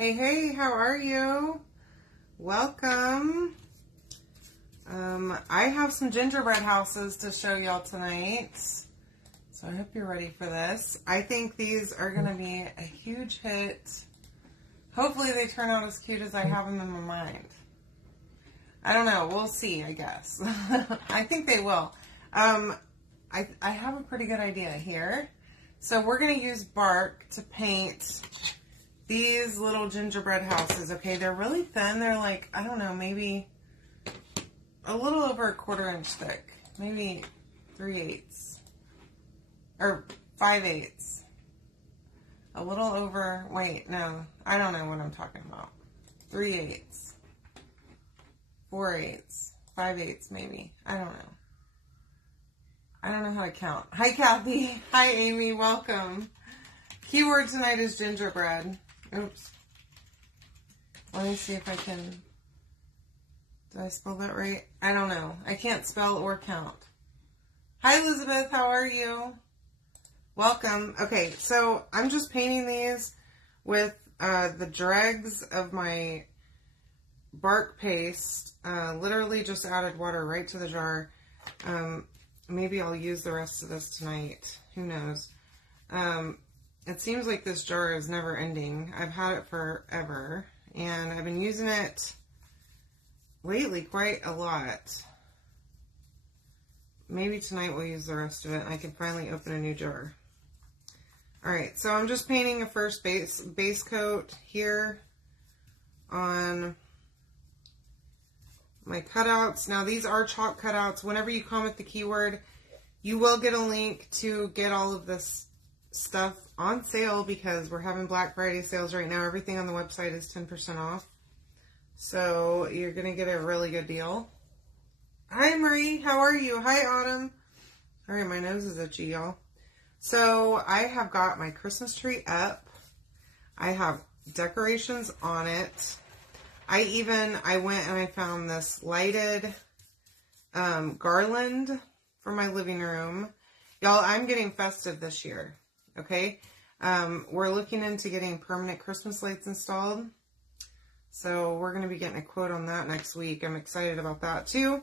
Hey, hey, how are you? Welcome. I have some gingerbread houses to show y'all tonight. So I hope you're ready for this. I think these are going to be a huge hit. Hopefully they turn out as cute as I have them in my mind. I don't know. We'll see, I guess. I think they will. I have a pretty good idea here. So we're going to use bark to paint these little gingerbread houses. Okay, they're really thin. They're like, I don't know, maybe a little over 1/4 inch thick. Maybe 3/8 or 5/8. A little over, wait, no, I don't know what I'm talking about. 3/8, 4/8, 5/8 maybe. I don't know. I don't know how to count. Hi, Kathy. Hi, Amy. Welcome. Keyword tonight is gingerbread. Oops. Let me see if I can. Did I spell that right? I don't know. I can't spell or count. Hi, Elizabeth. How are you? Welcome. Okay, so I'm just painting these with the dregs of my bark paste. Literally just added water right to the jar. Maybe I'll use the rest of this tonight. Who knows? It seems like this jar is never ending. I've had it forever, and I've been using it lately quite a lot. Maybe tonight we'll use the rest of it, and I can finally open a new jar. Alright, so I'm just painting a first base coat here on my cutouts. Now these are chalk cutouts. Whenever you comment the keyword, you will get a link to get all of this stuff on sale because we're having Black Friday sales right now. Everything on the website is 10% off. So you're going to get a really good deal. Hi, Marie. How are you? Hi, Autumn. All right, my nose is itchy, y'all. So I have got my Christmas tree up. I have decorations on it. I went and I found this lighted garland for my living room. Y'all, I'm getting festive this year, okay? We're looking into getting permanent Christmas lights installed. So we're going to be getting a quote on that next week. I'm excited about that too.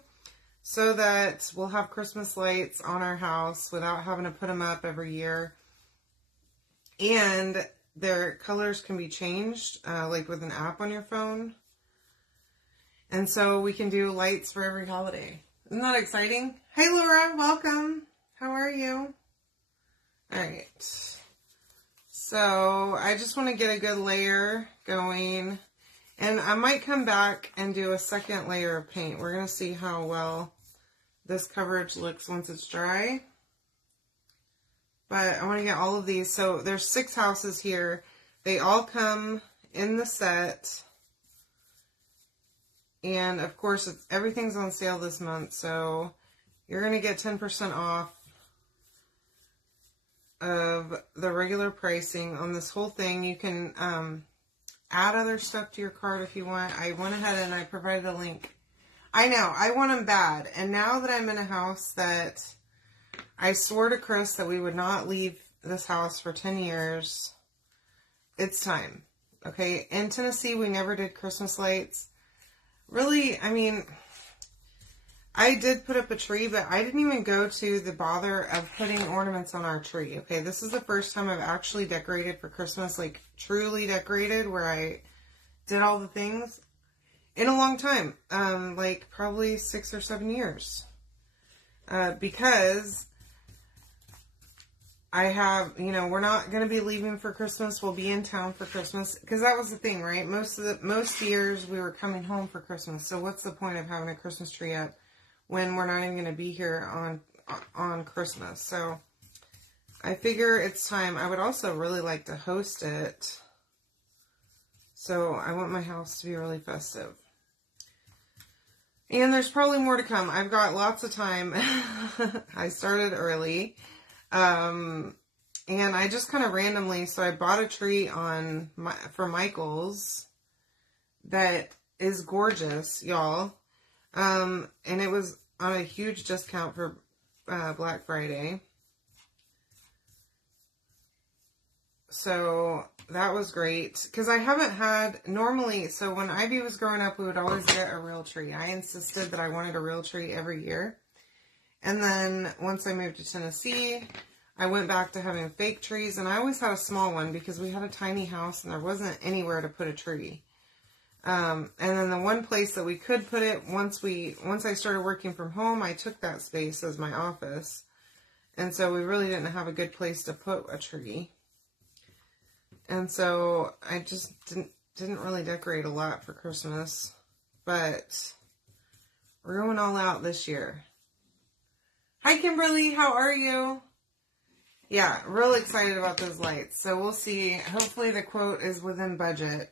So that we'll have Christmas lights on our house without having to put them up every year. And their colors can be changed, like with an app on your phone. And so we can do lights for every holiday. Isn't that exciting? Hey, Laura, welcome. How are you? All right. So I just want to get a good layer going. And I might come back and do a second layer of paint. We're going to see how well this coverage looks once it's dry. But I want to get all of these. So there's 6 houses here. They all come in the set. And of course, everything's on sale this month. So you're going to get 10% off of the regular pricing on this whole thing. You can add other stuff to your cart if you want. I went ahead and I provided a link. I know, I want them bad. And now that I'm in a house that I swore to Chris that we would not leave this house for 10 years, it's time. Okay, in Tennessee, we never did Christmas lights. Really, I mean, I did put up a tree, but I didn't even go to the bother of putting ornaments on our tree. Okay, this is the first time I've actually decorated for Christmas, like truly decorated, where I did all the things in a long time, like probably 6 or 7 years, because I have, we're not going to be leaving for Christmas. We'll be in town for Christmas, because that was the thing, right? Most years we were coming home for Christmas. So what's the point of having a Christmas tree up when we're not even going to be here on Christmas? So I figure it's time. I would also really like to host it. So I want my house to be really festive. And there's probably more to come. I've got lots of time. I started early. And I just kind of randomly, so I bought a tree for Michael's that is gorgeous, y'all. And it was on a huge discount for Black Friday. So that was great. Because I haven't had, normally, so when Ivy was growing up, we would always get a real tree. I insisted that I wanted a real tree every year. And then once I moved to Tennessee, I went back to having fake trees. And I always had a small one because we had a tiny house and there wasn't anywhere to put a tree. And then the one place that we could put it, once I started working from home, I took that space as my office. And so we really didn't have a good place to put a tree. And so I just didn't really decorate a lot for Christmas. But we're going all out this year. Hi, Kimberly. How are you? Yeah, real excited about those lights. So we'll see. Hopefully the quote is within budget.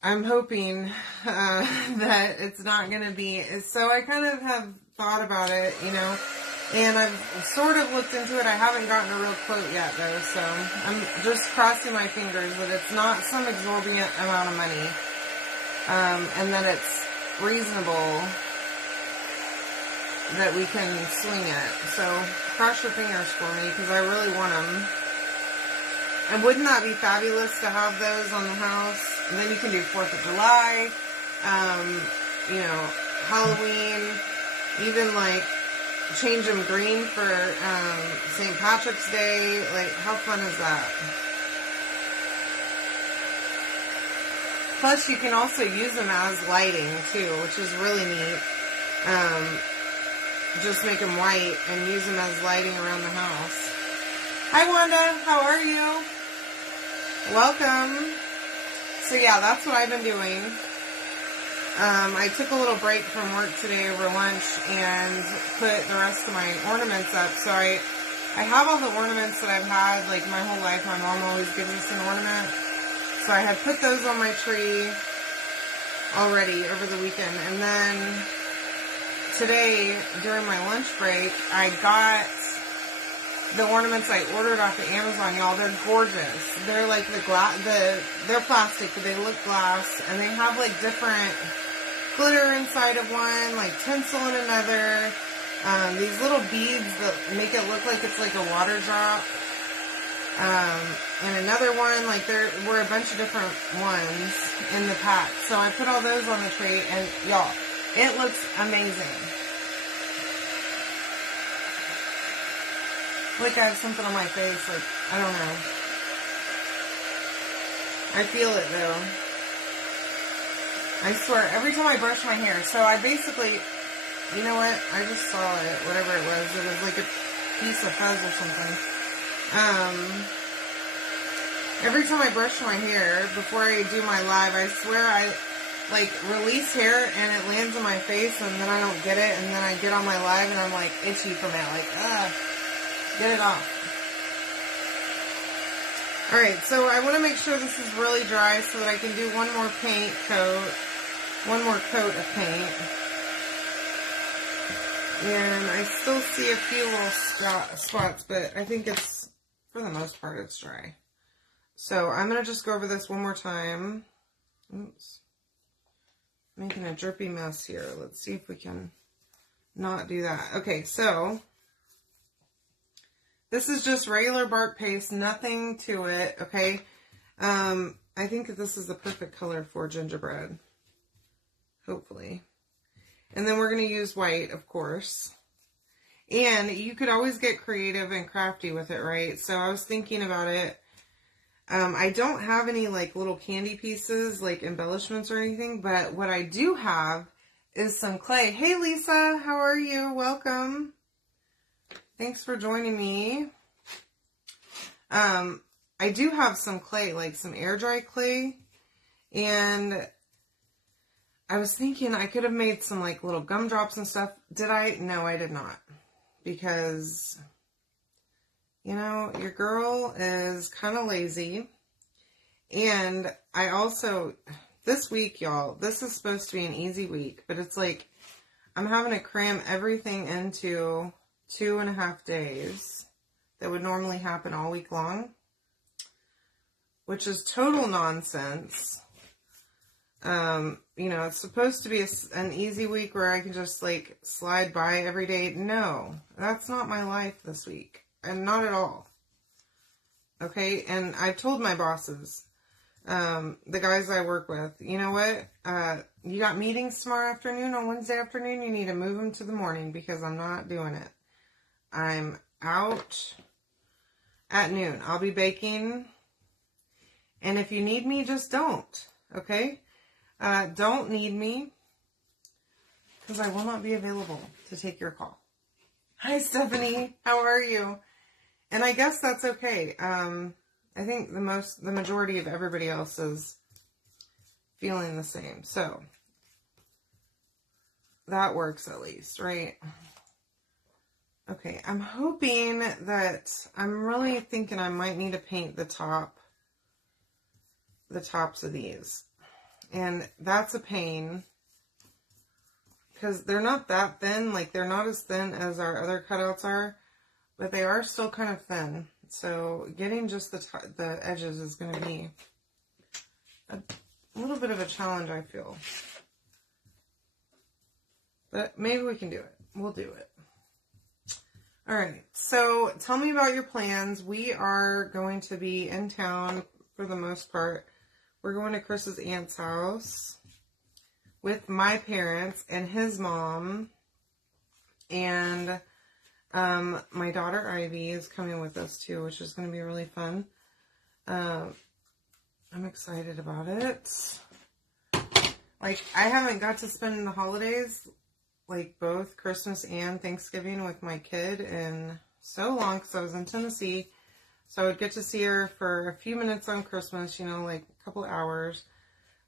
I'm hoping that it's not going to be. So I kind of have thought about it, you know, and I've sort of looked into it. I haven't gotten a real quote yet, though, so I'm just crossing my fingers that it's not some exorbitant amount of money, and that it's reasonable that we can swing it. So cross your fingers for me, because I really want them. And wouldn't that be fabulous to have those on the house? And then you can do 4th of July, you know, Halloween, even like change them green for St. Patrick's Day. Like, how fun is that? Plus, you can also use them as lighting too, which is really neat. Just make them white and use them as lighting around the house. Hi, Wanda. How are you? Welcome. So yeah, that's what I've been doing. I took a little break from work today over lunch and put the rest of my ornaments up. So I have all the ornaments that I've had like my whole life. My mom always gives us an ornament. So I had put those on my tree already over the weekend. And then today, during my lunch break, I got the ornaments I ordered off of Amazon, y'all. They're gorgeous. They're like they're plastic, but they look glass, and they have like different glitter inside of one, like tinsel in another. These little beads that make it look like it's like a water drop. And another one, like there were a bunch of different ones in the pack. So I put all those on the tree, and y'all, it looks amazing. Like I have something on my face, like, I don't know. I feel it though. I swear, every time I brush my hair, so I basically, you know what, I just saw it, whatever it was like a piece of fuzz or something. Every time I brush my hair, before I do my live, I swear I, like, release hair and it lands on my face and then I don't get it, and then I get on my live and I'm like itchy from it, like, get it off. Alright, so I want to make sure this is really dry so that I can do one more coat of paint. And I still see a few little spots, but I think it's, for the most part, it's dry. So I'm going to just go over this one more time. Oops. Making a drippy mess here. Let's see if we can not do that. Okay, so this is just regular bark paste, nothing to it, okay? I think that this is the perfect color for gingerbread, hopefully. And then we're going to use white, of course. And you could always get creative and crafty with it, right? So I was thinking about it. I don't have any like little candy pieces, like embellishments or anything, but what I do have is some clay. Hey, Lisa, how are you? Welcome. Thanks for joining me. I do have some clay, like some air dry clay, and I was thinking I could have made some like little gumdrops and stuff. Did I? No, I did not, because, you know, your girl is kind of lazy. And I also, this week, y'all, this is supposed to be an easy week, but it's like I'm having to cram everything into 2.5 days that would normally happen all week long, which is total nonsense. You know, it's supposed to be an easy week where I can just like slide by every day. No, that's not my life this week, and not at all. Okay, and I've told my bosses, the guys I work with, you know what? You got meetings tomorrow afternoon, on Wednesday afternoon, you need to move them to the morning because I'm not doing it. I'm out at noon. I'll be baking. And if you need me, just don't. Okay? Don't need me because I will not be available to take your call. Hi, Stephanie. How are you? And I guess that's okay. I think the majority of everybody else is feeling the same. So that works at least, right? Okay, I'm hoping that, I'm really thinking I might need to paint the tops of these. And that's a pain because they're not that thin. Like, they're not as thin as our other cutouts are, but they are still kind of thin. So getting just the edges is going to be a little bit of a challenge, I feel. But maybe we can do it. We'll do it. All right. So tell me about your plans. We are going to be in town for the most part. We're going to Chris's aunt's house with my parents and his mom. And my daughter Ivy is coming with us too, which is going to be really fun. I'm excited about it. Like, I haven't got to spend the holidays, like both Christmas and Thanksgiving, with my kid in so long because I was in Tennessee. So I would get to see her for a few minutes on Christmas, you know, like a couple hours.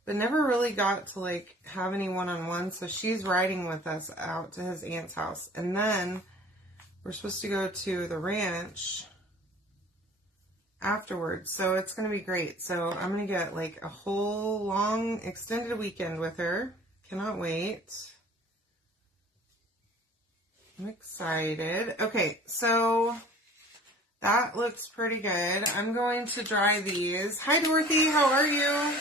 But never really got to, like, have any one-on-one. So she's riding with us out to his aunt's house. And then we're supposed to go to the ranch afterwards. So it's going to be great. So I'm going to get, like, a whole long extended weekend with her. Cannot wait. I'm excited. Okay, so that looks pretty good. I'm going to dry these. Hi, Dorothy. How are you?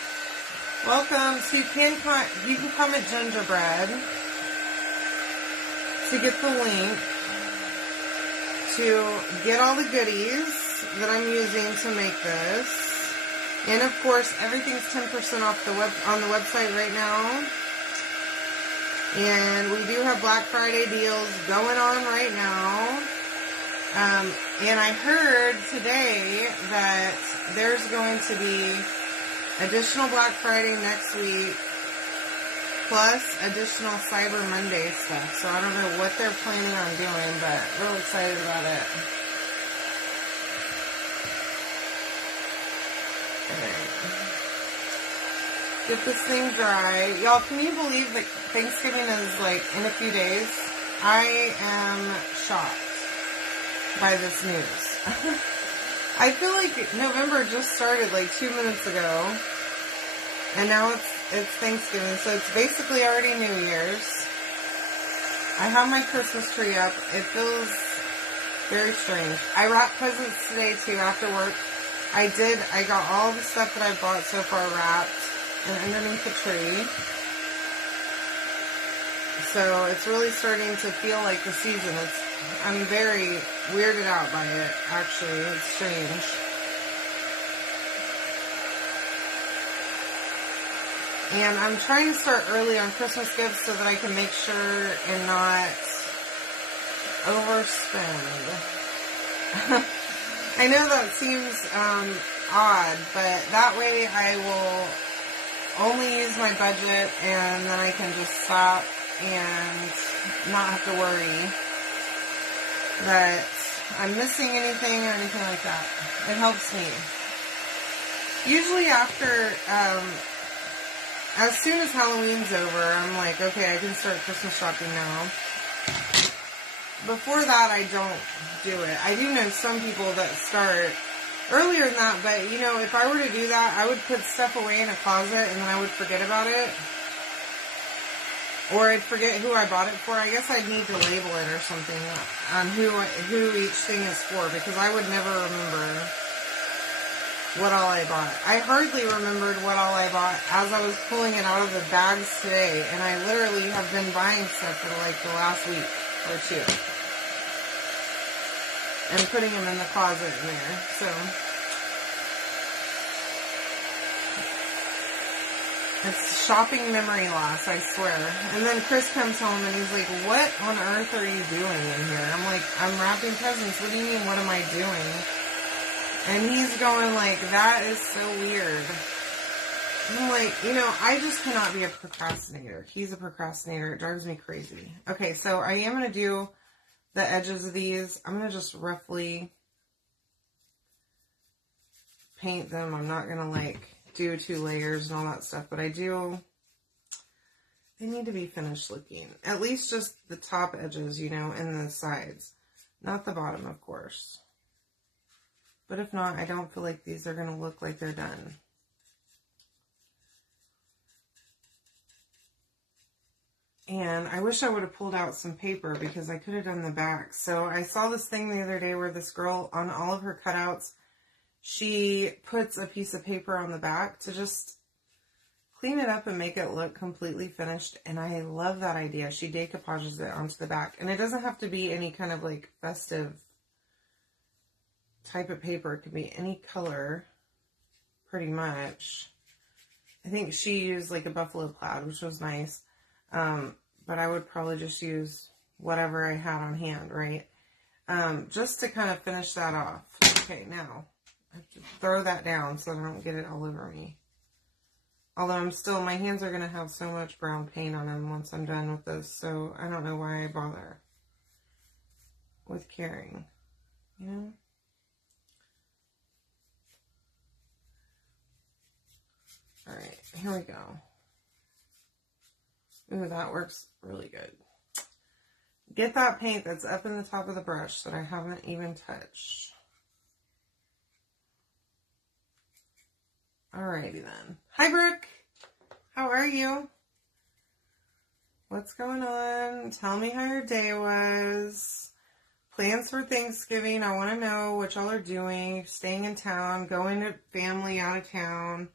Welcome. So you can comment gingerbread to get the link to get all the goodies that I'm using to make this. And of course, everything's 10% off on the website right now. And we do have Black Friday deals going on right now. And I heard today that there's going to be additional Black Friday next week, plus additional Cyber Monday stuff. So I don't know what they're planning on doing, but real excited about it. Alright. Get this thing dry. Y'all, can you believe that Thanksgiving is, like, in a few days? I am shocked by this news. I feel like November just started like 2 minutes ago, and now it's Thanksgiving, so it's basically already New Year's. I have my Christmas tree up. It feels very strange. I wrapped presents today too after work. I got all the stuff that I've bought so far wrapped and underneath the tree. So it's really starting to feel like the season. I'm very weirded out by it, actually. It's strange. And I'm trying to start early on Christmas gifts so that I can make sure and not overspend. I know that seems odd, but that way I will only use my budget and then I can just stop and not have to worry that I'm missing anything or anything like that. It helps me. Usually after, as soon as Halloween's over, I'm like, okay, I can start Christmas shopping now. Before that, I don't do it. I do know some people that start earlier than that, but, you know, if I were to do that, I would put stuff away in a closet and then I would forget about it. Or I'd forget who I bought it for. I guess I'd need to label it or something on who each thing is for, because I would never remember what all I bought. I hardly remembered what all I bought as I was pulling it out of the bags today, and I literally have been buying stuff for like the last week or two. And putting them in the closet in there. So, It's shopping memory loss, I swear. And then Chris comes home and he's like, what on earth are you doing in here? I'm like, I'm wrapping presents. What do you mean, what am I doing? And he's going like, that is so weird. I'm like, I just cannot be a procrastinator. He's a procrastinator. It drives me crazy. Okay, so I am going to do the edges of these. I'm going to just roughly paint them. I'm not going to do 2 layers and all that stuff, but they need to be finished looking. At least just the top edges, and the sides. Not the bottom, of course. But if not, I don't feel like these are going to look like they're done. And I wish I would have pulled out some paper because I could have done the back. So I saw this thing the other day where this girl, on all of her cutouts, she puts a piece of paper on the back to just clean it up and make it look completely finished. And I love that idea. She decoupages it onto the back. And it doesn't have to be any kind of festive type of paper. It could be any color, pretty much. I think she used a buffalo plaid, which was nice. But I would probably just use whatever I had on hand, right? Just to kind of finish that off. Okay, now I have to throw that down so I don't get it all over me. Although my hands are going to have so much brown paint on them once I'm done with this, so I don't know why I bother with caring, Alright, here we go. Ooh, that works really good. Get that paint that's up in the top of the brush that I haven't even touched. Alrighty then. Hi, Brooke. How are you? What's going on? Tell me how your day was. Plans for Thanksgiving. I want to know what y'all are doing. Staying in town, going to family out of town,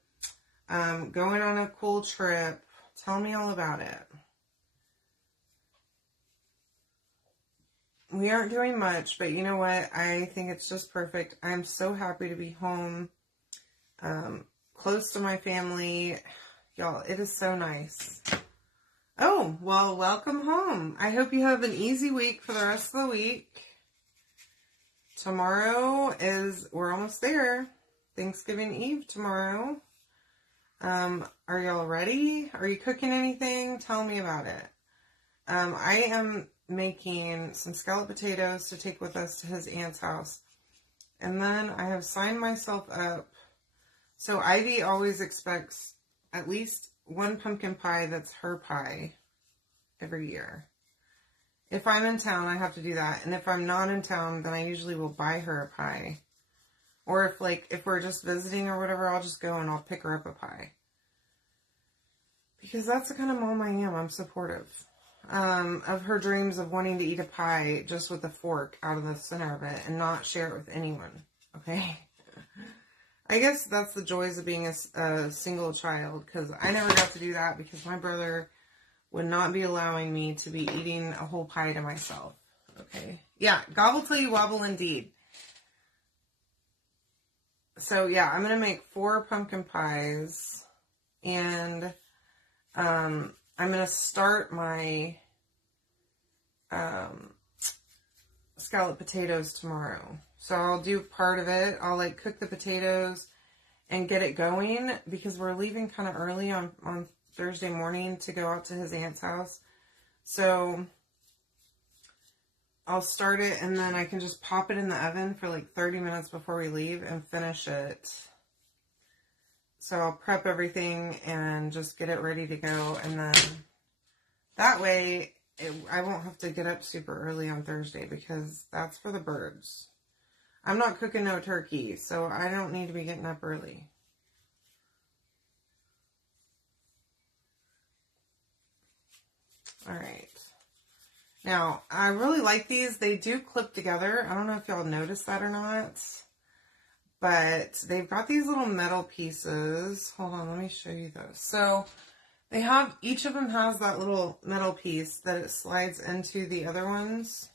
going on a cool trip. Tell me all about it. We aren't doing much, but you know what? I think it's just perfect. I'm so happy to be home, close to my family. Y'all, it is so nice. Oh, well, welcome home. I hope you have an easy week for the rest of the week. Tomorrow we're almost there. Thanksgiving Eve tomorrow. Are y'all ready? Are you cooking anything? Tell me about it. I am making some scalloped potatoes to take with us to his aunt's house. And then I have signed myself up. So Ivy always expects at least one pumpkin pie that's her pie every year. If I'm in town, I have to do that. And if I'm not in town, then I usually will buy her a pie. Or if we're just visiting or whatever, I'll just go and I'll pick her up a pie. Because that's the kind of mom I am. I'm supportive of her dreams of wanting to eat a pie just with a fork out of the center of it and not share it with anyone. Okay? I guess that's the joys of being a single child, because I never got to do that because my brother would not be allowing me to be eating a whole pie to myself. Okay? Yeah, gobble till you wobble indeed. So, yeah, I'm going to make 4 pumpkin pies, and I'm going to start my scalloped potatoes tomorrow. So I'll do part of it. I'll cook the potatoes and get it going because we're leaving kind of early on Thursday morning to go out to his aunt's house. So I'll start it and then I can just pop it in the oven for 30 minutes before we leave and finish it. So I'll prep everything and just get it ready to go. And then that way I won't have to get up super early on Thursday because that's for the birds. I'm not cooking no turkey, so I don't need to be getting up early. All right. Now, I really like these. They do clip together. I don't know if y'all noticed that or not. But they've got these little metal pieces. Hold on, let me show you those. So, each of them has that little metal piece that it slides into the other ones.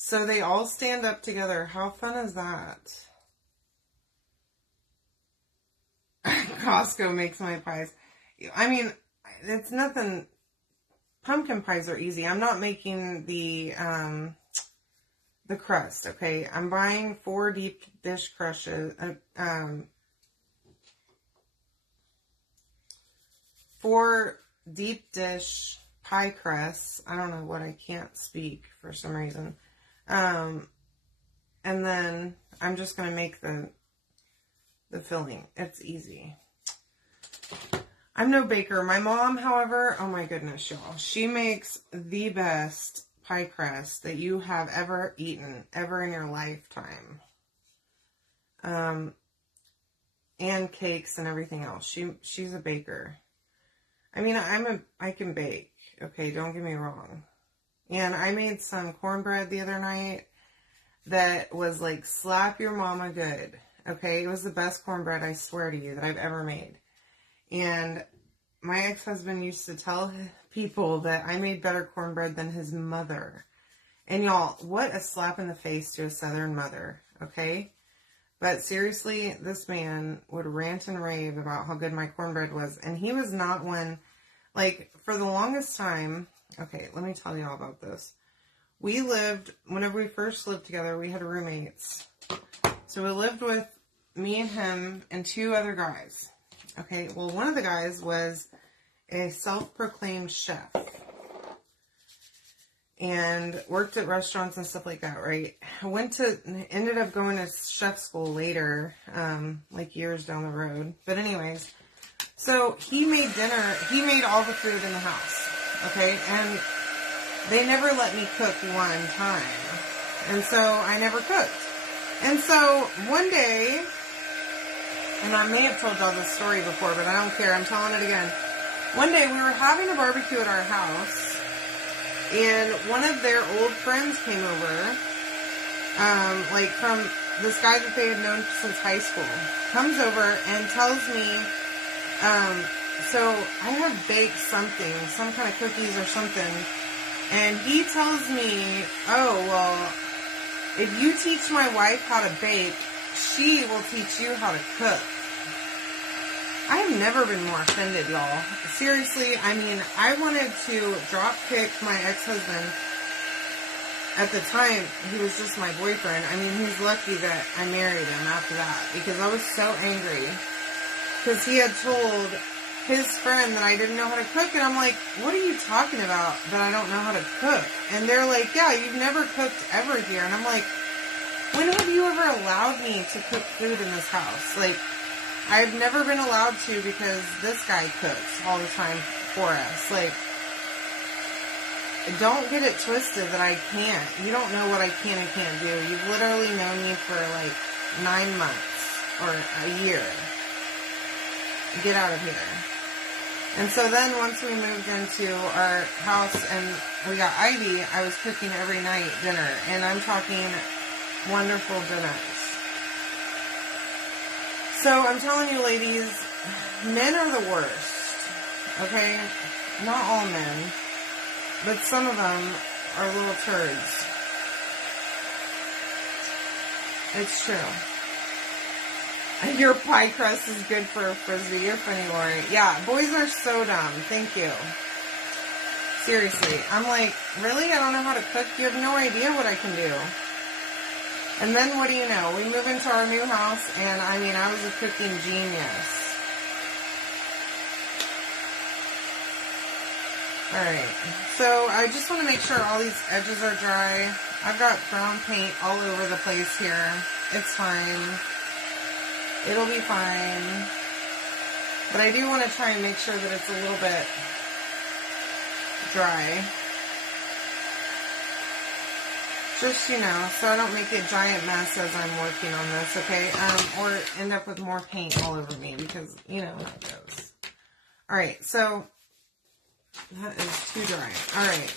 So they all stand up together. How fun is that? Costco makes my pies. I mean, it's nothing. Pumpkin pies are easy. I'm not making the crust, okay? I'm buying 4 deep dish crushes, 4 deep dish pie crusts. I don't know what, I can't speak for some reason. And then I'm just going to make the filling. It's easy. I'm no baker. My mom, however, oh my goodness, y'all. She makes the best pie crust that you have ever eaten, ever in your lifetime. And cakes and everything else. She's a baker. I mean, I can bake. Okay, don't get me wrong. And I made some cornbread the other night that was like slap your mama good. Okay, it was the best cornbread, I swear to you, that I've ever made. And my ex-husband used to tell people that I made better cornbread than his mother. And y'all, what a slap in the face to a Southern mother, okay? But seriously, this man would rant and rave about how good my cornbread was. And he was not one, like, for the longest time, okay, let me tell you all about this. We lived, whenever we first lived together, we had roommates. So we lived with me and him and 2 other guys. Okay, well, one of the guys was a self-proclaimed chef and worked at restaurants and stuff like that, right? Ended up going to chef school later, like years down the road. But anyways, so he made dinner, he made all the food in the house, okay? And they never let me cook one time. And so I never cooked. And so one day, and I may have told y'all this story before, but I don't care. I'm telling it again. One day we were having a barbecue at our house, and one of their old friends came over, like from this guy that they had known since high school, comes over and tells me, so I have baked something, some kind of cookies or something, and he tells me, oh, well, if you teach my wife how to bake, she will teach you how to cook. I have never been more offended, y'all. Seriously, I mean, I wanted to drop kick my ex-husband. At the time, he was just my boyfriend. I mean, he's lucky that I married him after that, because I was so angry. Because he had told his friend that I didn't know how to cook, and I'm like, what are you talking about that I don't know how to cook? And they're like, yeah, you've never cooked ever here. And I'm like, when have you ever allowed me to cook food in this house? Like, I've never been allowed to because this guy cooks all the time for us. Like, don't get it twisted that I can't. You don't know what I can and can't do. You've literally known me for like 9 months or a year. Get out of here. And so then once we moved into our house and we got Ivy, I was cooking every night dinner. And I'm talking wonderful dinners. So I'm telling you, ladies, men are the worst. Okay? Not all men. But some of them are little turds. It's true. Your pie crust is good for a Frisbee. You're funny, Lori. Yeah, boys are so dumb. Thank you. Seriously. I'm like, really? I don't know how to cook? You have no idea what I can do. And then what do you know? We move into our new house, and I mean, I was a cooking genius. Alright, so I just want to make sure all these edges are dry. I've got brown paint all over the place here. It's fine. It'll be fine. But I do want to try and make sure that it's a little bit dry. Just, you know, so I don't make a giant mess as I'm working on this, okay? Or end up with more paint all over me because, you know how it goes. Alright, so that is too dry. Alright.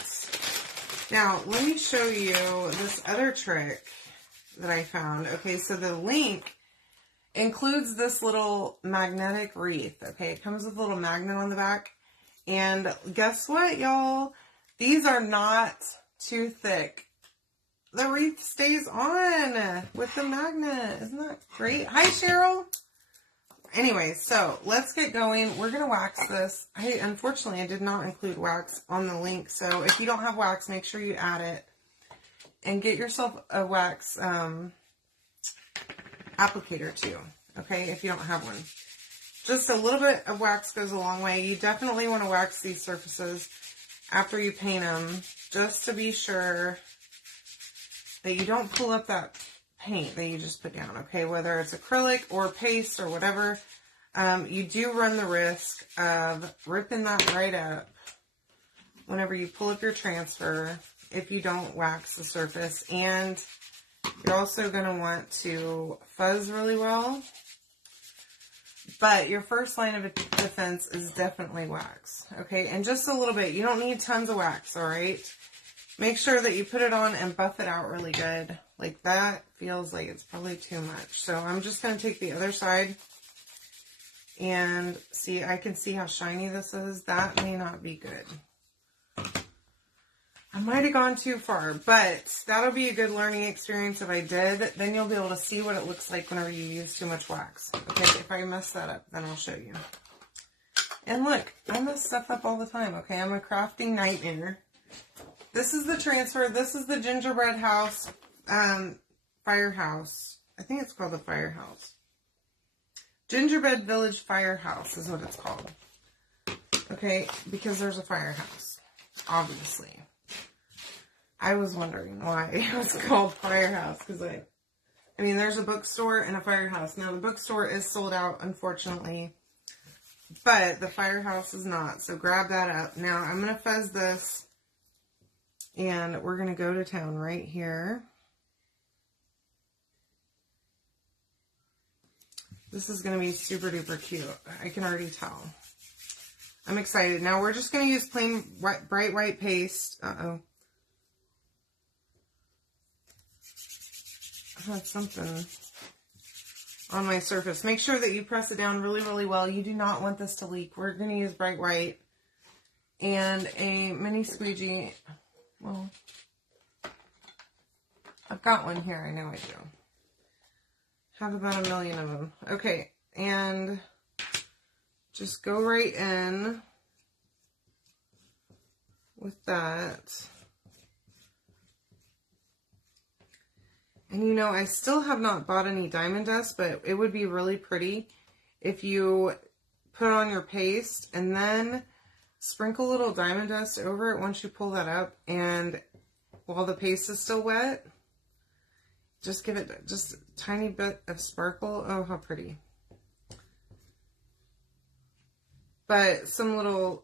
Now, let me show you this other trick that I found. Okay, so the link includes this little magnetic wreath. Okay, it comes with a little magnet on the back. And guess what, y'all? These are not too thick. The wreath stays on with the magnet. Isn't that great? Hi, Cheryl. Anyway, so let's get going. We're going to wax this. Unfortunately, I did not include wax on the link. So if you don't have wax, make sure you add it. And get yourself a wax applicator too. Okay, if you don't have one. Just a little bit of wax goes a long way. You definitely want to wax these surfaces after you paint them, just to be sure that you don't pull up that paint that you just put down, okay? Whether it's acrylic or paste or whatever, you do run the risk of ripping that right up whenever you pull up your transfer if you don't wax the surface. And you're also going to want to fuzz really well. But your first line of defense is definitely wax, okay? And just a little bit. You don't need tons of wax, all right? Make sure that you put it on and buff it out really good. Like that feels like it's probably too much. So I'm just going to take the other side and see, I can see how shiny this is. That may not be good. I might have gone too far, but that'll be a good learning experience if I did. Then you'll be able to see what it looks like whenever you use too much wax. Okay, if I mess that up, then I'll show you. And look, I mess stuff up all the time, okay? I'm a crafting nightmare. This is the transfer. This is the gingerbread house, firehouse. I think it's called the firehouse. Gingerbread Village Firehouse is what it's called. Okay, because there's a firehouse, obviously. I was wondering why it was called Firehouse, because I mean, there's a bookstore and a firehouse. Now, the bookstore is sold out, unfortunately, but the firehouse is not, so grab that up. Now, I'm going to fuzz this, and we're going to go to town right here. This is going to be super duper cute. I can already tell. I'm excited. Now, we're just going to use plain white, bright white paste. Uh-oh. I had something on my surface. Make sure that you press it down really, really well. You do not want this to leak. We're going to use bright white and a mini squeegee. Well, I've got one here. I know I do. Have about 1 million of them. Okay, and just go right in with that. And you know, I still have not bought any diamond dust, but it would be really pretty if you put on your paste and then sprinkle a little diamond dust over it once you pull that up. And while the paste is still wet, just give it just a tiny bit of sparkle. Oh, how pretty. But some little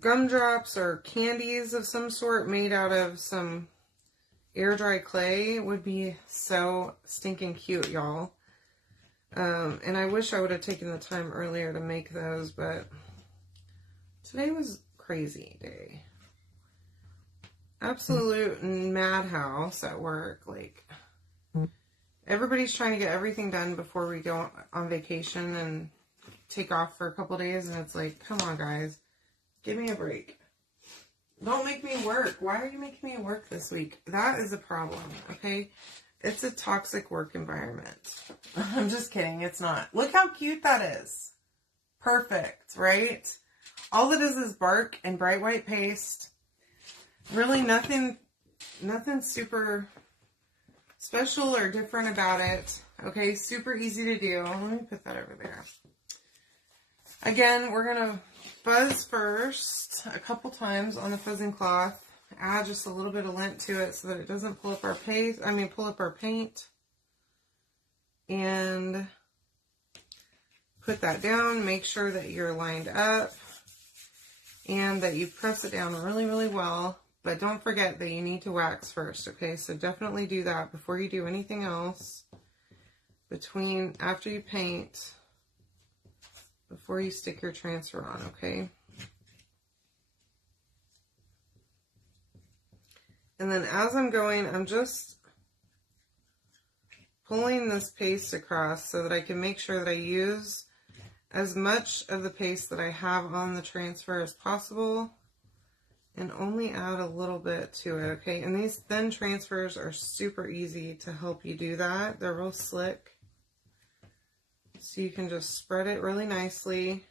gumdrops or candies of some sort made out of some air dry clay would be so stinking cute, y'all. And I wish I would have taken the time earlier to make those, but today was a crazy day. Absolute madhouse at work. Like, everybody's trying to get everything done before we go on vacation and take off for a couple days, and it's like, come on, guys. Give me a break. Don't make me work. Why are you making me work this week? That is a problem, okay? It's a toxic work environment. I'm just kidding. It's not. Look how cute that is. Perfect, right? All it is bark and bright white paste. Really nothing super special or different about it. Okay, super easy to do. Let me put that over there. Again, we're going to fuzz first a couple times on the fuzzing cloth. Add just a little bit of lint to it so that it doesn't pull up our paste. Pull up our paint. And put that down. Make sure that you're lined up and that you press it down really, really well. But don't forget that you need to wax first, okay? So definitely do that before you do anything else. After you paint, before you stick your transfer on, okay? And then as I'm going, I'm just pulling this paste across so that I can make sure that I use as much of the paste that I have on the transfer as possible and only add a little bit to it, okay? And these thin transfers are super easy to help you do that. They're real slick. So you can just spread it really nicely.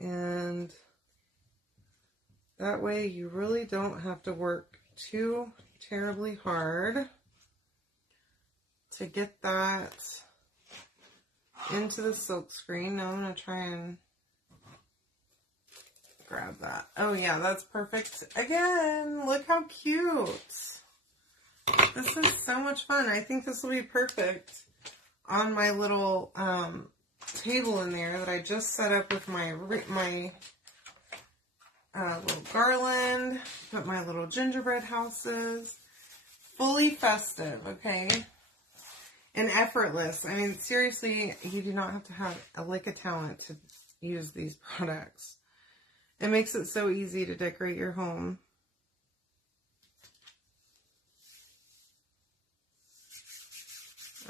And that way you really don't have to work too terribly hard to get that into the silk screen. Now I'm going to try and grab that. Oh yeah, that's perfect. Again, look how cute. This is so much fun. I think this will be perfect on my little table in there that I just set up with my little garland, put my little gingerbread houses. Fully festive, okay? And effortless. I mean, seriously, you do not have to have a lick of talent to use these products. It makes it so easy to decorate your home.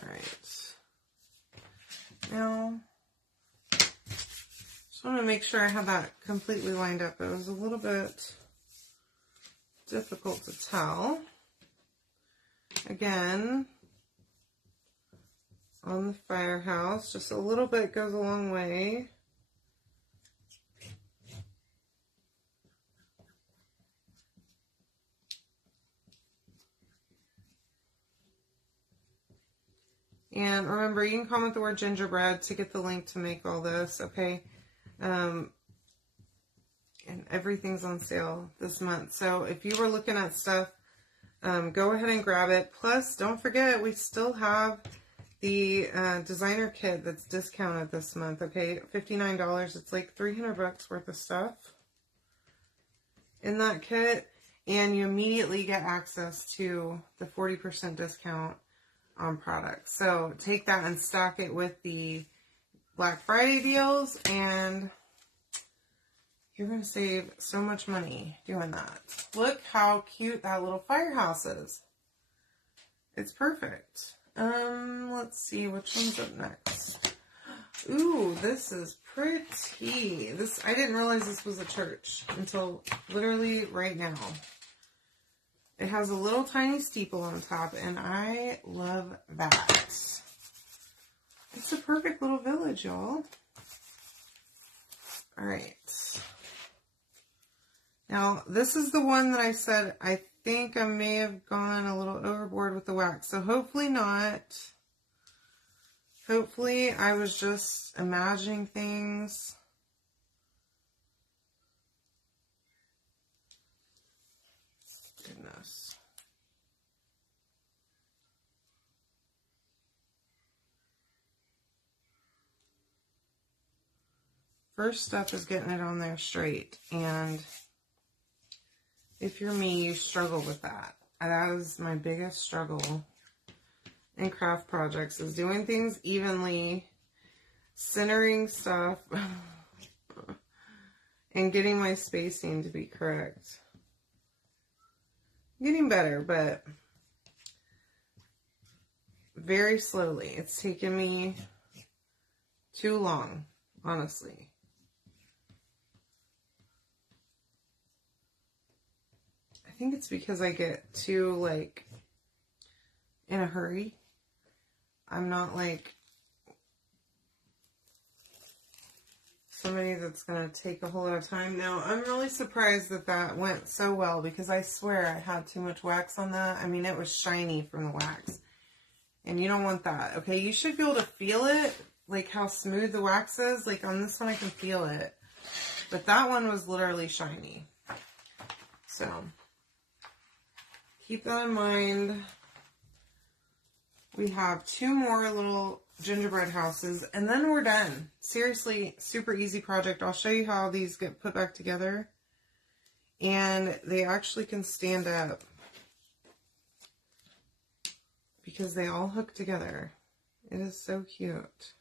All right. Now, just want to make sure I have that completely lined up. It was a little bit difficult to tell. Again, on the firehouse, just a little bit goes a long way. And remember, you can comment the word gingerbread to get the link to make all this, okay? And everything's on sale this month. So if you were looking at stuff, go ahead and grab it. Plus, don't forget, we still have the designer kit that's discounted this month, okay? $59. It's like $300 worth of stuff in that kit. And you immediately get access to the 40% discount on products. So take that and stock it with the Black Friday deals, and you're going to save so much money doing that. Look how cute that little firehouse is. It's perfect. Let's see which one's up next. Ooh, this is pretty. I didn't realize this was a church until literally right now. It has a little tiny steeple on top, and I love that. It's a perfect little village, y'all. All right. Now, this is the one that I said I think I may have gone a little overboard with the wax. So hopefully not. Hopefully I was just imagining things. Goodness. First step is getting it on there straight, and if you're me, you struggle with that. That is my biggest struggle in craft projects, is doing things evenly, centering stuff, and getting my spacing to be correct. I'm getting better, but very slowly. It's taken me too long, honestly. I think it's because I get too, like, in a hurry. I'm not, like, somebody that's going to take a whole lot of time. Now, I'm really surprised that that went so well, because I swear I had too much wax on that. I mean, it was shiny from the wax. And you don't want that, okay? You should be able to feel it, like how smooth the wax is. Like, on this one, I can feel it. But that one was literally shiny. So keep that in mind. We have 2 more little gingerbread houses, and then we're done. Seriously, super easy project. I'll show you how these get put back together. And they actually can stand up because they all hook together. It is so cute.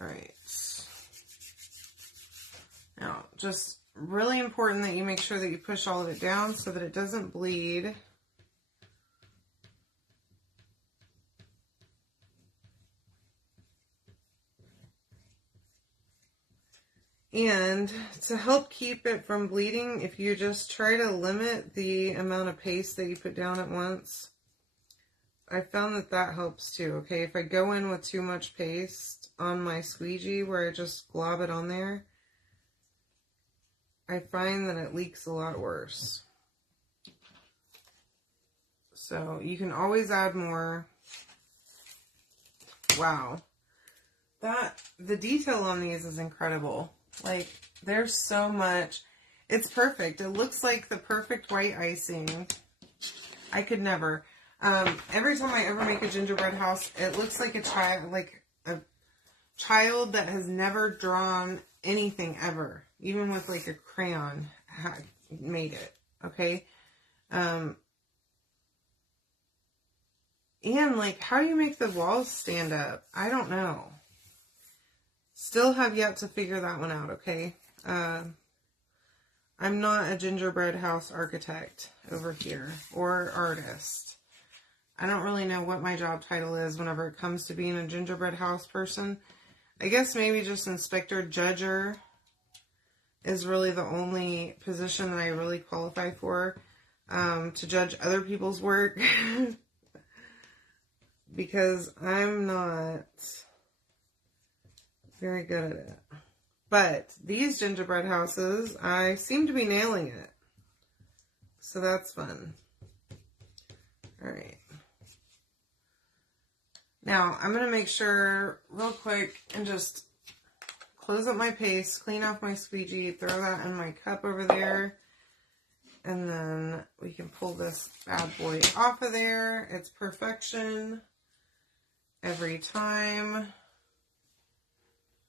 All right. Now, just really important that you make sure that you push all of it down so that it doesn't bleed. And to help keep it from bleeding, if you just try to limit the amount of paste that you put down at once, I found that that helps too, okay? If I go in with too much paste on my squeegee where I just glob it on there, I find that it leaks a lot worse. So you can always add more. Wow. The detail on these is incredible. Like, there's so much. It's perfect. It looks like the perfect white icing. I could never. Every time I ever make a gingerbread house, it looks like a child that has never drawn anything ever. Even with like a crayon made it. Okay? And like, how do you make the walls stand up? I don't know. Still have yet to figure that one out, okay? I'm not a gingerbread house architect over here, or artist. I don't really know what my job title is whenever it comes to being a gingerbread house person. I guess maybe just inspector, judger is really the only position that I really qualify for, to judge other people's work. Because I'm not very good at it. But these gingerbread houses, I seem to be nailing it. So that's fun. Alright. Now, I'm going to make sure real quick and just close up my paste, clean off my squeegee, throw that in my cup over there. And then we can pull this bad boy off of there. It's perfection every time.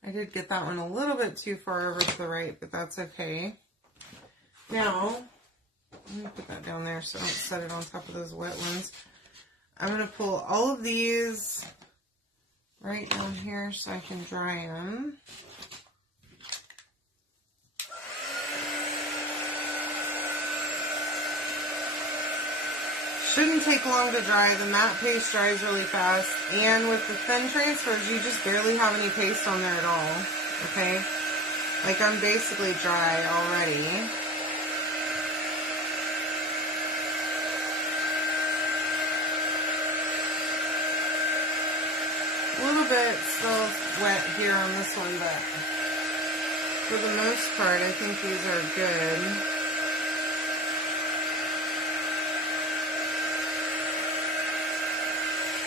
I did get that one a little bit too far over to the right, but that's okay. Now, let me put that down there so I don't set it on top of those wet ones. I'm going to pull all of these right down here so I can dry them. Shouldn't take long to dry. The matte paste dries really fast. And with the thin transfers, you just barely have any paste on there at all. Okay? Like, I'm basically dry already. A little bit still wet here on this one, but for the most part, I think these are good.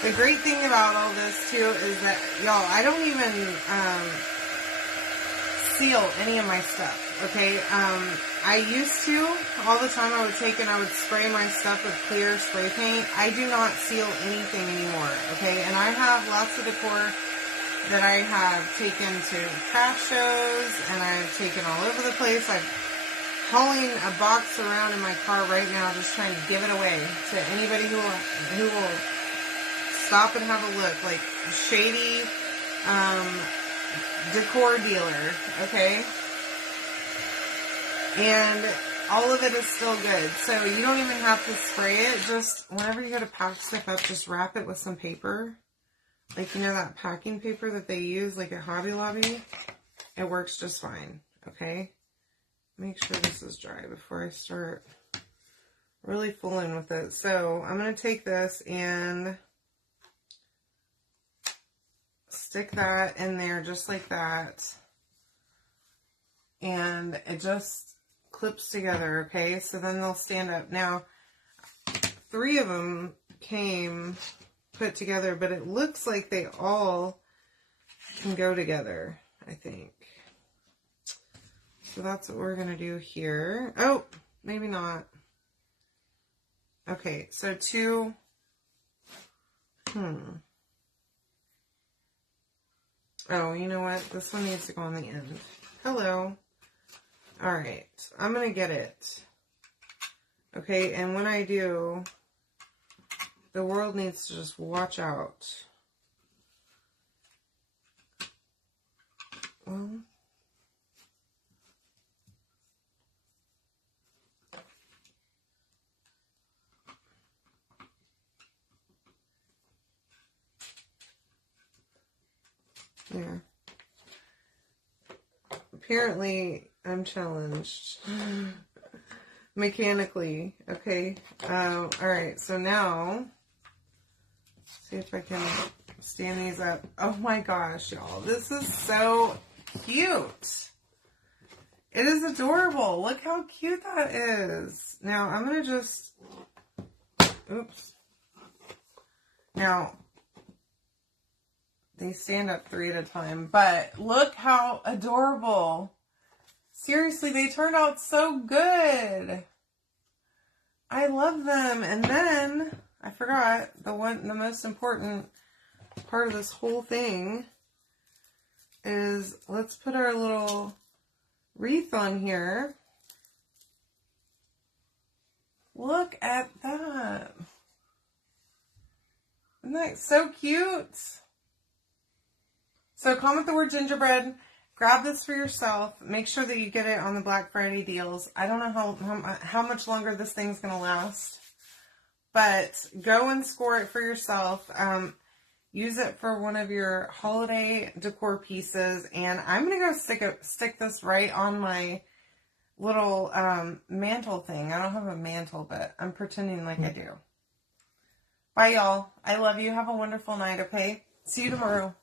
The great thing about all this, too, is that, y'all, I don't even seal any of my stuff, okay? I used to, all the time I would take and I would spray my stuff with clear spray paint. I do not seal anything anymore, okay? And I have lots of decor that I have taken to craft shows, and I've taken all over the place. I'm hauling a box around in my car right now, just trying to give it away to anybody who will stop and have a look. Like, shady decor dealer, okay? And all of it is still good. So you don't even have to spray it. Just whenever you go to pack stuff up, just wrap it with some paper. Like, you know that packing paper that they use, like at Hobby Lobby? It works just fine, okay? Make sure this is dry before I start really fooling with it. So I'm going to take this and stick that in there just like that. And it just clips together, okay? So then they'll stand up. Now, 3 of them came put together, but it looks like they all can go together, I think. So that's what we're going to do here. Oh, maybe not. Okay, so 2. Oh, you know what? This one needs to go on the end. Hello. Alright, I'm going to get it. Okay, and when I do, the world needs to just watch out. Well, yeah. Apparently, I'm challenged. Mechanically. Okay. All right. So now, see if I can stand these up. Oh my gosh, y'all. This is so cute. It is adorable. Look how cute that is. Now, I'm going to just... Oops. Now, they stand up 3 at a time, but look how adorable. Seriously, they turned out so good. I love them. And then, I forgot, the most important part of this whole thing is, let's put our little wreath on here. Look at that. Isn't that so cute? So comment the word gingerbread. Grab this for yourself. Make sure that you get it on the Black Friday deals. I don't know how much longer this thing's going to last. But go and score it for yourself. Use it for one of your holiday decor pieces. And I'm going to go stick this right on my little mantle thing. I don't have a mantle, but I'm pretending like I do. Bye, y'all. I love you. Have a wonderful night, okay? See you tomorrow.